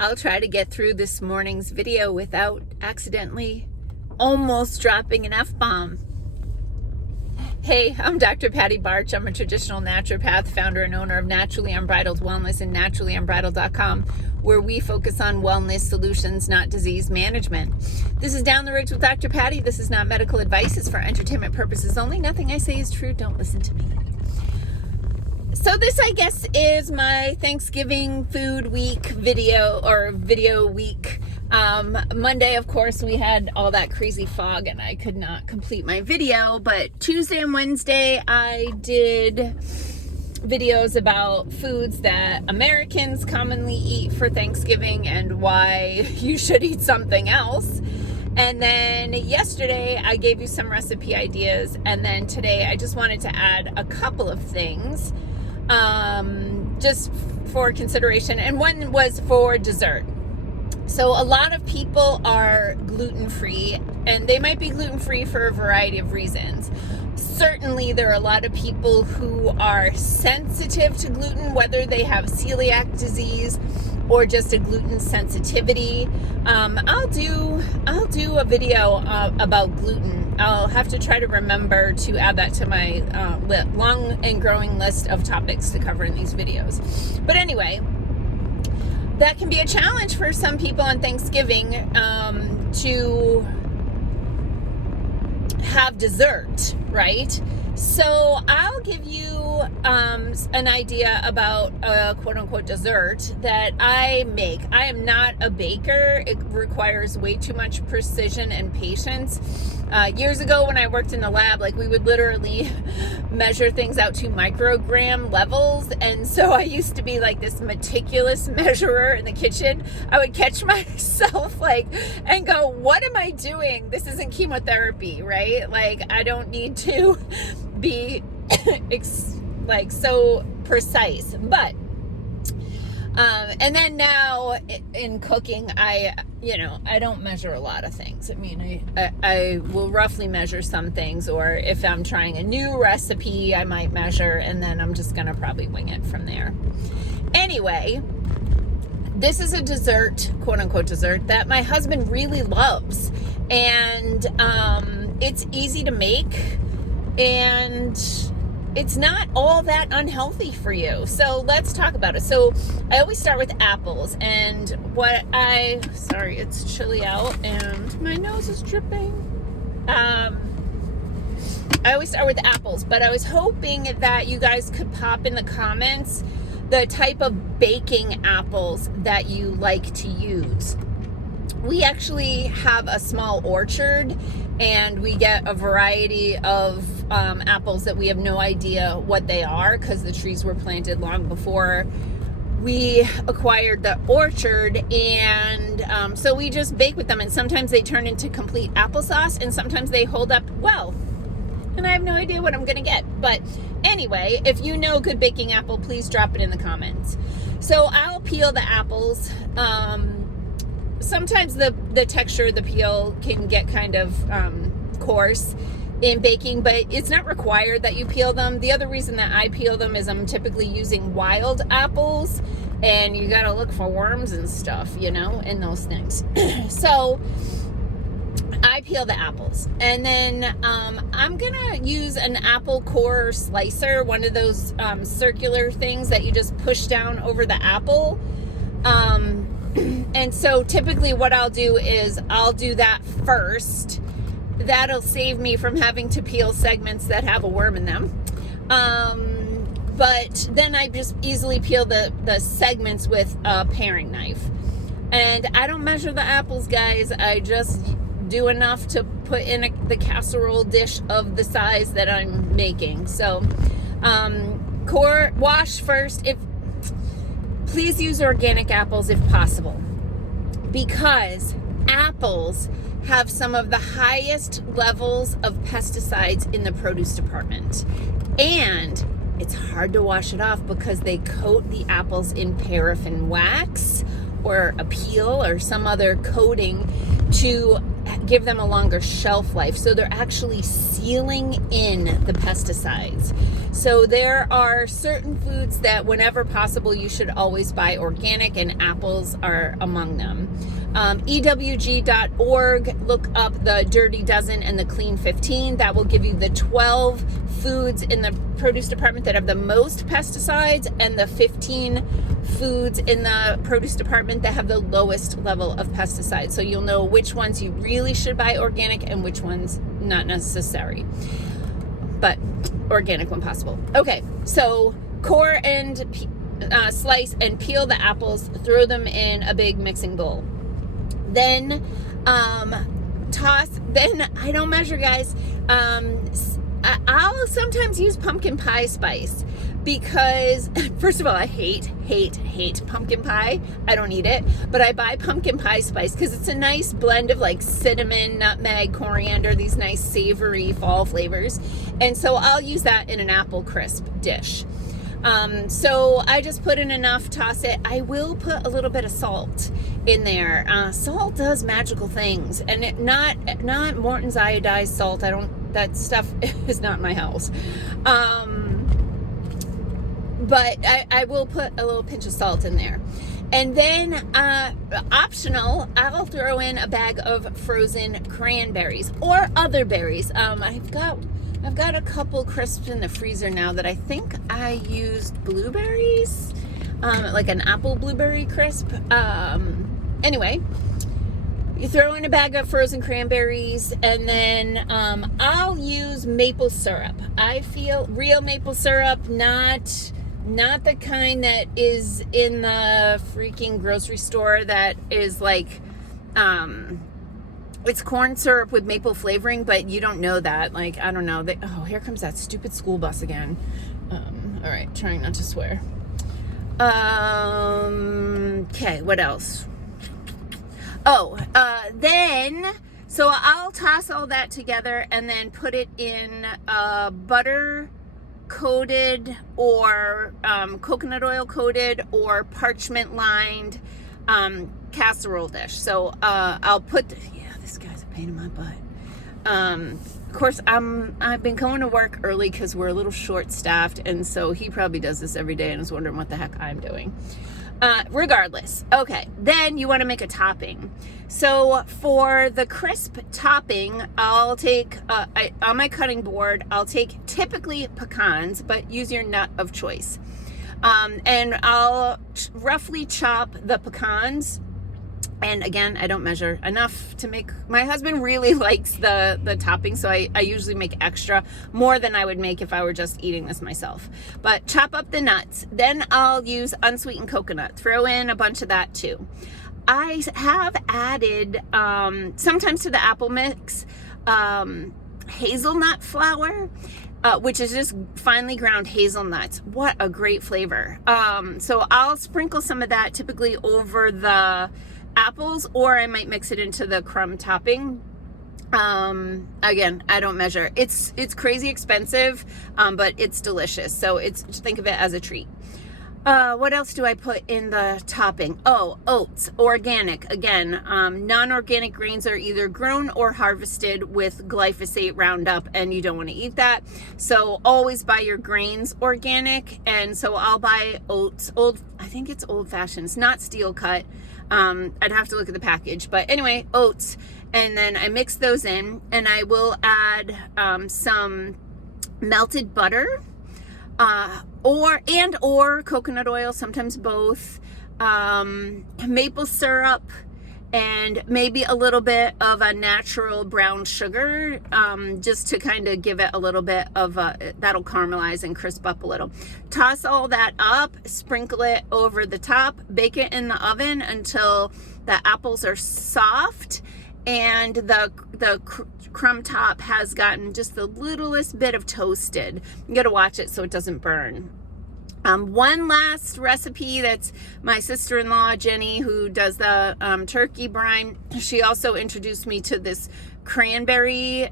I'll try to get through this morning's video without accidentally almost dropping an F-bomb. Hey, I'm Dr. Patty Barch. I'm a traditional naturopath, founder and owner of Naturally Unbridled Wellness and naturallyunbridled.com, where we focus on wellness solutions, not disease management. This is Down the Ridge with Dr. Patty. This is not medical advice. It's for entertainment purposes only. Nothing I say is true. Don't listen to me. So this, I guess, is my Thanksgiving food week video week. Monday, of course, we had all that crazy fog and I could not complete my video, but Tuesday and Wednesday I did videos about foods that Americans commonly eat for Thanksgiving and why you should eat something else. And then yesterday I gave you some recipe ideas, and then today I just wanted to add a couple of things just for consideration, and one was for dessert. So a lot of people are gluten-free, and they might be gluten-free for a variety of reasons. Certainly there are a lot of people who are sensitive to gluten, whether they have celiac disease or just a gluten sensitivity. I'll do a video about gluten. I'll have to try to remember to add that to my long and growing list of topics to cover in these videos. But anyway, that can be a challenge for some people on Thanksgiving to have dessert, right? So I'll give you an idea about a quote-unquote dessert that I make. I am not a baker. It requires way too much precision and patience. Years ago when I worked in the lab, we would literally measure things out to microgram levels, and so I used to be like this meticulous measurer in the kitchen. I would catch myself and go, what am I doing? This isn't chemotherapy, right? I don't need to be so precise. But and then now in cooking, I don't measure a lot of things. I mean, I will roughly measure some things, or if I'm trying a new recipe, I might measure, and then I'm just gonna probably wing it from there. Anyway, this is a dessert, quote unquote dessert, that my husband really loves, and it's easy to make, and it's not all that unhealthy for you. So let's talk about it. So I always start with apples, and sorry, it's chilly out and my nose is dripping. I always start with apples, but I was hoping that you guys could pop in the comments the type of baking apples that you like to use. We actually have a small orchard, and we get a variety of apples that we have no idea what they are because the trees were planted long before we acquired the orchard, and so we just bake with them, and sometimes they turn into complete applesauce, and sometimes they hold up well, and I have no idea what I'm gonna get. But anyway, if you know good baking apple, please drop it in the comments. So I'll peel the apples. Sometimes the texture of the peel can get kind of coarse in baking, but it's not required that you peel them. The other reason that I peel them is I'm typically using wild apples, and you gotta look for worms and stuff, in those things. So I peel the apples, and then I'm gonna use an apple core slicer, one of those circular things that you just push down over the apple. And so typically what I'll do is I'll do that first. That'll save me from having to peel segments that have a worm in them. But then I just easily peel the segments with a paring knife. And I don't measure the apples, guys. I just do enough to put in the casserole dish of the size that I'm making. So core wash first. Please use organic apples if possible, because apples have some of the highest levels of pesticides in the produce department, and it's hard to wash it off because they coat the apples in paraffin wax or a peel or some other coating to give them a longer shelf life. So they're actually sealing in the pesticides. So there are certain foods that whenever possible you should always buy organic, and apples are among them. EWG.org, look up the Dirty Dozen and the Clean 15. That will give you the 12 foods in the produce department that have the most pesticides and the 15 foods in the produce department that have the lowest level of pesticides. So you'll know which ones you really should buy organic and which ones not necessary, but organic when possible. Okay, so core and slice and peel the apples, throw them in a big mixing bowl. Then then I don't measure, guys. I'll sometimes use pumpkin pie spice because, first of all, I hate pumpkin pie. I don't eat it, but I buy pumpkin pie spice because it's a nice blend of like cinnamon, nutmeg, coriander, these nice savory fall flavors. And so I'll use that in an apple crisp dish. So I just put in enough, toss it. I will put a little bit of salt in there. Salt does magical things, and not Morton's iodized salt. That stuff is not my house. But I will put a little pinch of salt in there. And then, optional, I'll throw in a bag of frozen cranberries or other berries. I've got a couple crisps in the freezer now that I think I used blueberries, like an apple blueberry crisp. Anyway, you throw in a bag of frozen cranberries, and then I'll use maple syrup. I feel real maple syrup, not the kind that is in the freaking grocery store that is like, it's corn syrup with maple flavoring, but you don't know that. Like, I don't know. Oh, here comes that stupid school bus again. All right, trying not to swear. Okay, what else? So I'll toss all that together and then put it in butter coated or coconut oil coated or parchment lined casserole dish. So I'll put, this guy's a pain in my butt. Of course, I've been going to work early because we're a little short staffed, and so he probably does this every day and is wondering what the heck I'm doing. Regardless. Okay, then you want to make a topping. So for the crisp topping, I'll take, on my cutting board, I'll take typically pecans, but use your nut of choice. And I'll roughly chop the pecans. And again, I don't measure enough to make, my husband really likes the topping, so I usually make extra, more than I would make if I were just eating this myself. But chop up the nuts. Then I'll use unsweetened coconut. Throw in a bunch of that too. I have added, sometimes to the apple mix, hazelnut flour, which is just finely ground hazelnuts. What a great flavor. So I'll sprinkle some of that typically over the apples, or I might mix it into the crumb topping. Again, I don't measure. It's crazy expensive, but it's delicious. So think of it as a treat. What else do I put in the topping? Oh, oats, organic. Again, non-organic grains are either grown or harvested with glyphosate Roundup, and you don't want to eat that. So always buy your grains organic. And so I'll buy oats, I think it's old fashioned. It's not steel cut. I'd have to look at the package, but anyway, oats. And then I mix those in, and I will add some melted butter, or coconut oil, sometimes both, maple syrup, and maybe a little bit of a natural brown sugar, just to kind of give it a little bit of that'll caramelize and crisp up a little. Toss all that up, sprinkle it over the top, bake it in the oven until the apples are soft and the crumb top has gotten just the littlest bit of toasted. You gotta watch it so it doesn't burn. One last recipe, that's my sister-in-law, Jenny, who does the turkey brine. She also introduced me to this cranberry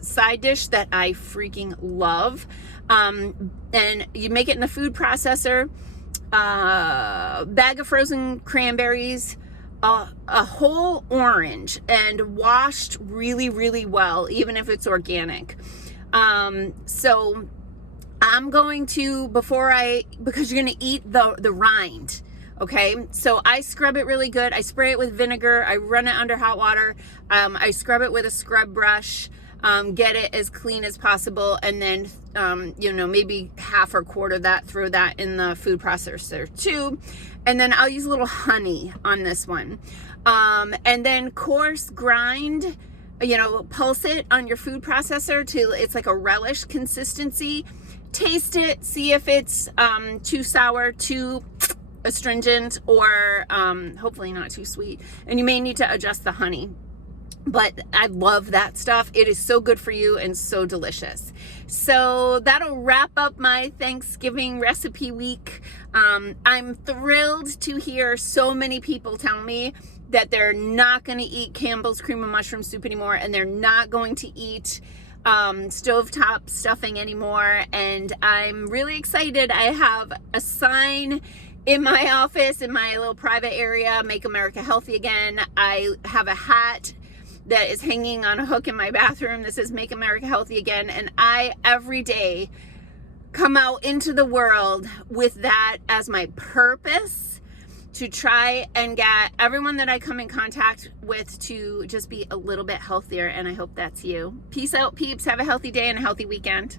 side dish that I freaking love. And you make it in the food processor, bag of frozen cranberries, a whole orange, and washed really, really well, even if it's organic. So I'm going to, because you're going to eat the rind. Okay, so I scrub it really good. I spray it with vinegar. I run it under hot water. I scrub it with a scrub brush, get it as clean as possible. And then, maybe half or quarter that, throw that in the food processor too. And then I'll use a little honey on this one. And then coarse grind, pulse it on your food processor till it's like a relish consistency. Taste it, see if it's too sour, too astringent, or hopefully not too sweet. And you may need to adjust the honey. But I love that stuff. It is so good for you and so delicious. So that'll wrap up my Thanksgiving recipe week. I'm thrilled to hear so many people tell me that they're not going to eat Campbell's cream of mushroom soup anymore, and they're not going to eat stovetop stuffing anymore. And I'm really excited. I have a sign in my office, in my little private area, Make America Healthy Again. I have a hat that is hanging on a hook in my bathroom that says Make America Healthy Again. And I, every day, come out into the world with that as my purpose, to try and get everyone that I come in contact with to just be a little bit healthier. And I hope that's you. Peace out, peeps. Have a healthy day and a healthy weekend.